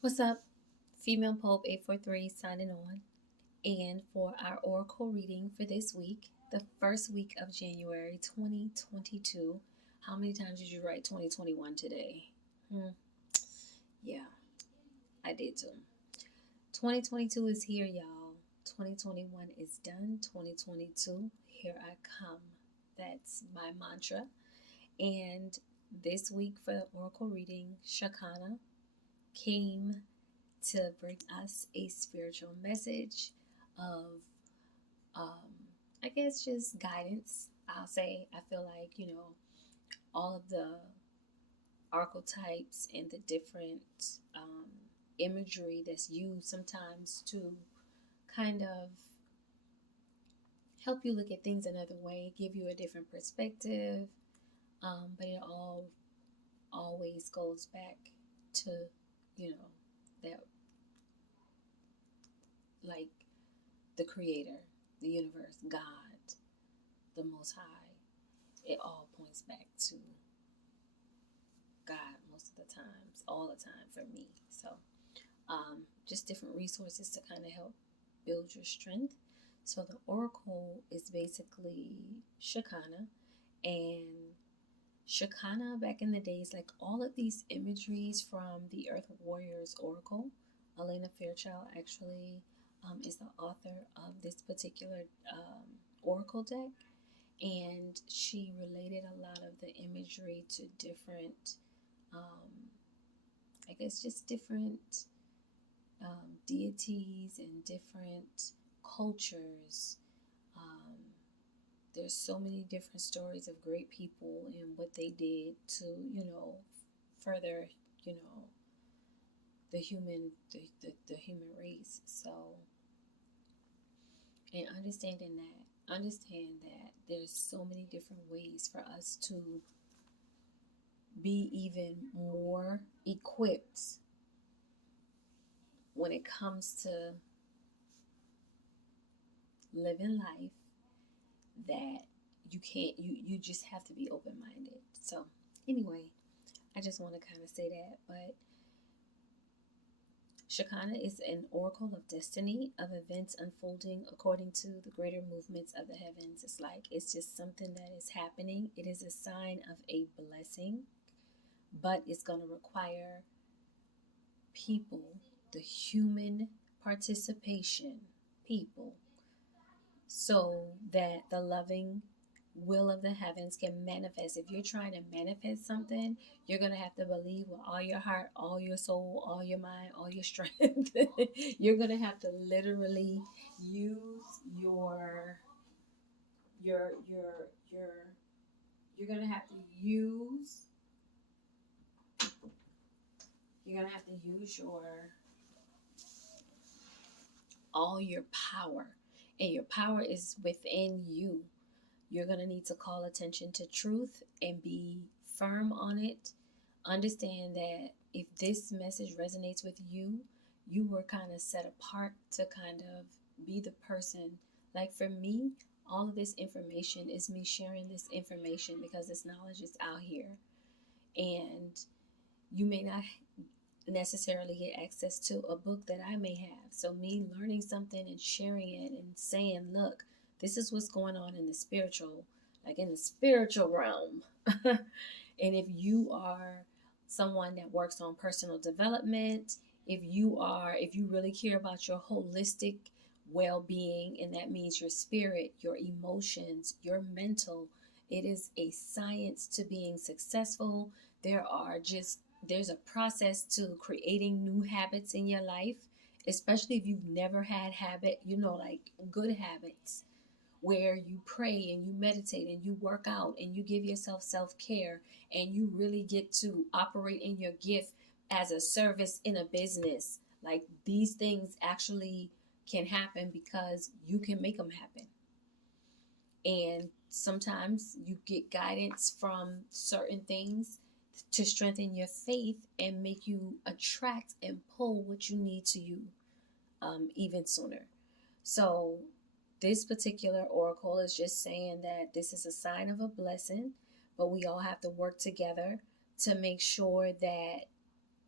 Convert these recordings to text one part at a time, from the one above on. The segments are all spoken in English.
What's up? Female Pope 843 signing on. And for our oracle reading for this week, the first week of January 2022. How many times did you write 2021 today? Yeah, I did too. 2022 is here, y'all. 2021 is done. 2022, here I come. That's my mantra. And this week for the oracle reading, CHAKANA came to bring us a spiritual message of, um, I guess, just guidance. I'll say, I feel like, all of the archetypes and the different imagery that's used sometimes to kind of help you look at things another way, give you a different perspective, but it all always goes back to, that, like, the creator, the universe, God, the Most High. It all points back to God most of the times, all the time for me. So, just different resources to kind of help build your strength. So, the oracle is basically CHAKANA, and CHAKANA back in the days, like all of these imageries from the Earth Warriors Oracle. Alana Fairchild actually is the author of this particular oracle deck, and she related a lot of the imagery to different, I guess, just different deities and different cultures. Um, there's so many different stories of great people and what they did to, further, you know, the human race. So, and understand that there's so many different ways for us to be even more equipped when it comes to living life, that you just have to be open-minded. So anyway, I just want to kind of say that. But CHAKANA is an oracle of destiny, of events unfolding according to the greater movements of the heavens. It's just something that is happening. It is a sign of a blessing, but it's going to require people, the human participation, people, so that the loving will of the heavens can manifest. If you're trying to manifest something, you're going to have to believe with all your heart, all your soul, all your mind, all your strength. You're going to have to literally use your your you're going to have to use your all your power, and your power is within you. You're going to need to call attention to truth and be firm on it. Understand that if this message resonates with you, you were kind of set apart to kind of be the person. Like for me, all of this information is me sharing this information because this knowledge is out here. And you may not necessarily get access to a book that I may have. So me learning something and sharing it and saying, look, this is what's going on in the spiritual, like in the spiritual realm. And if you are someone that works on personal development, if you really care about your holistic well-being, and that means your spirit, your emotions, your mental, it is a science to being successful. There's a process to creating new habits in your life, especially if you've never had like good habits where you pray and you meditate and you work out and you give yourself self-care and you really get to operate in your gift as a service in a business. Like these things actually can happen because you can make them happen. And sometimes you get guidance from certain things to strengthen your faith and make you attract and pull what you need to you even sooner. So this particular oracle is just saying that this is a sign of a blessing, but we all have to work together to make sure that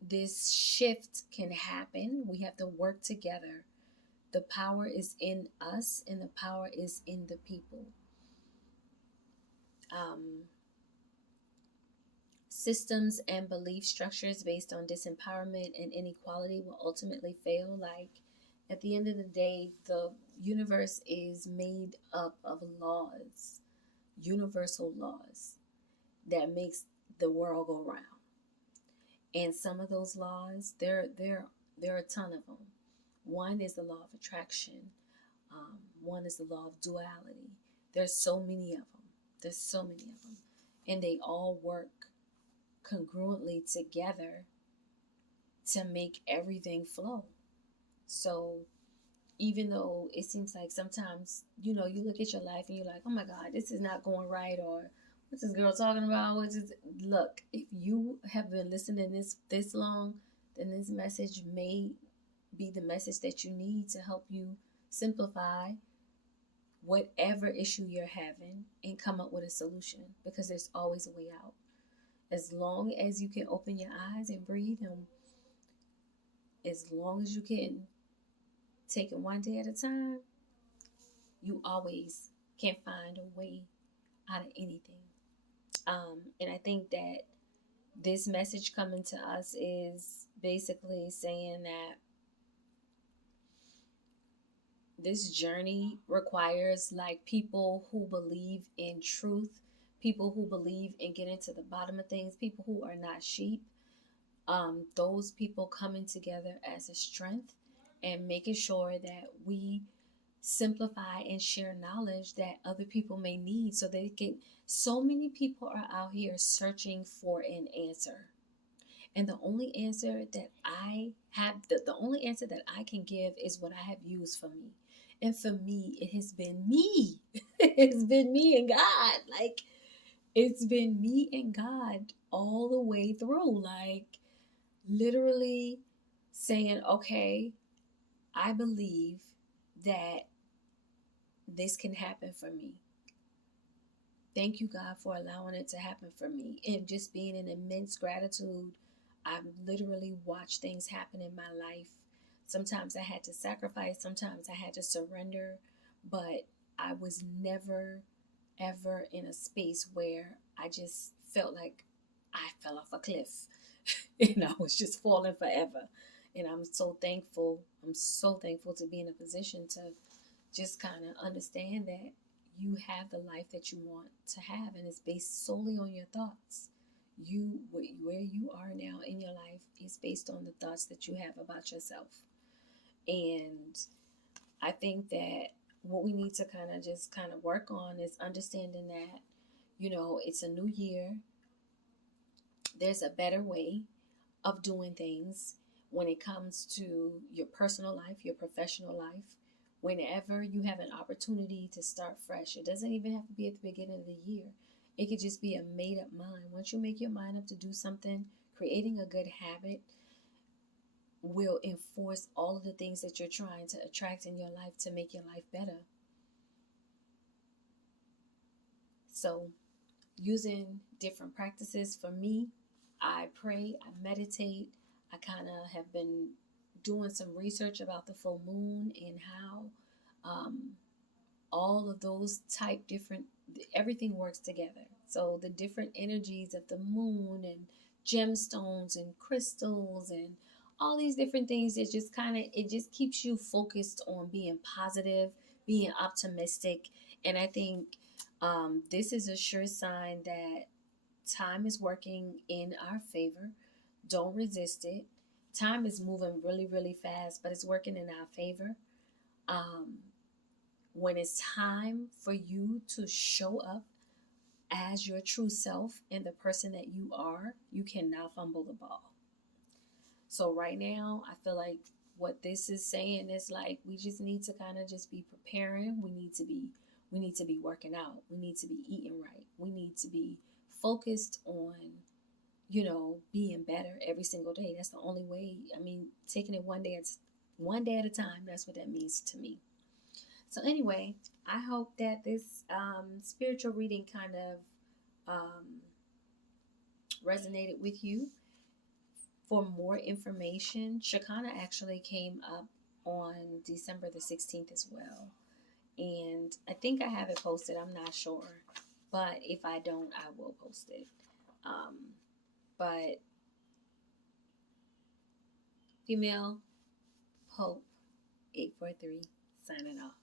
this shift can happen, we have to work together. The power is in us, and the power is in the people. Um, Systems and belief structures based on disempowerment and inequality will ultimately fail. Like, at the end of the day, the universe is made up of laws, universal laws that makes the world go round. And some of those laws, there are a ton of them. One is the law of attraction. One is the law of duality. There's so many of them. There's so many of them, and they all work congruently together to make everything flow. So even though it seems like sometimes, you look at your life and you're like, oh my God, this is not going right, or what's this girl talking about? Look, if you have been listening this long, then this message may be the message that you need to help you simplify whatever issue you're having and come up with a solution, because there's always a way out. As long as you can open your eyes and breathe, and as long as you can take it one day at a time, you always can find a way out of anything. And I think that this message coming to us is basically saying that this journey requires like people who believe in truth, people who believe in getting to the bottom of things, people who are not sheep. Those people coming together as a strength and making sure that we simplify and share knowledge that other people may need, so they can. So many people are out here searching for an answer, and the only answer that I have, the only answer that I can give is what I have used for me. And for me, it has been me. It's been me and God. Like, it's been me and God all the way through. Like, literally saying, okay, I believe that this can happen for me. Thank you, God, for allowing it to happen for me. And just being in immense gratitude, I've literally watched things happen in my life. Sometimes I had to sacrifice, sometimes I had to surrender, but I was never, ever in a space where I just felt like I fell off a cliff and I was just falling forever. And I'm so thankful. I'm so thankful to be in a position to just kind of understand that you have the life that you want to have, and it's based solely on your thoughts. Where you are now in your life is based on the thoughts that you have about yourself. And I think that what we need to kind of work on is understanding that, it's a new year. There's a better way of doing things when it comes to your personal life, your professional life. Whenever you have an opportunity to start fresh, it doesn't even have to be at the beginning of the year. It could just be a made up mind. Once you make your mind up to do something, creating a good habit will enforce all of the things that you're trying to attract in your life to make your life better. So, using different practices for me, I pray, I meditate. I kind of have been doing some research about the full moon and how all of those type different, everything works together. So the different energies of the moon and gemstones and crystals and all these different things, it just keeps you focused on being positive, being optimistic. And I think this is a sure sign that time is working in our favor. Don't resist it. Time is moving really, really fast, but it's working in our favor. Um, when it's time for you to show up as your true self and the person that you are, you cannot fumble the ball. So right now, I feel like what this is saying is like we just need to kind of just be preparing. We need to be working out. We need to be eating right. We need to be focused on being better every single day. That's the only way. I mean, taking it one day at a time. That's what that means to me. So anyway, I hope that this spiritual reading kind of resonated with you. For more information, CHAKANA actually came up on December the 16th as well. And I think I have it posted. I'm not sure. But if I don't, I will post it. But Female Pope 843 signing off.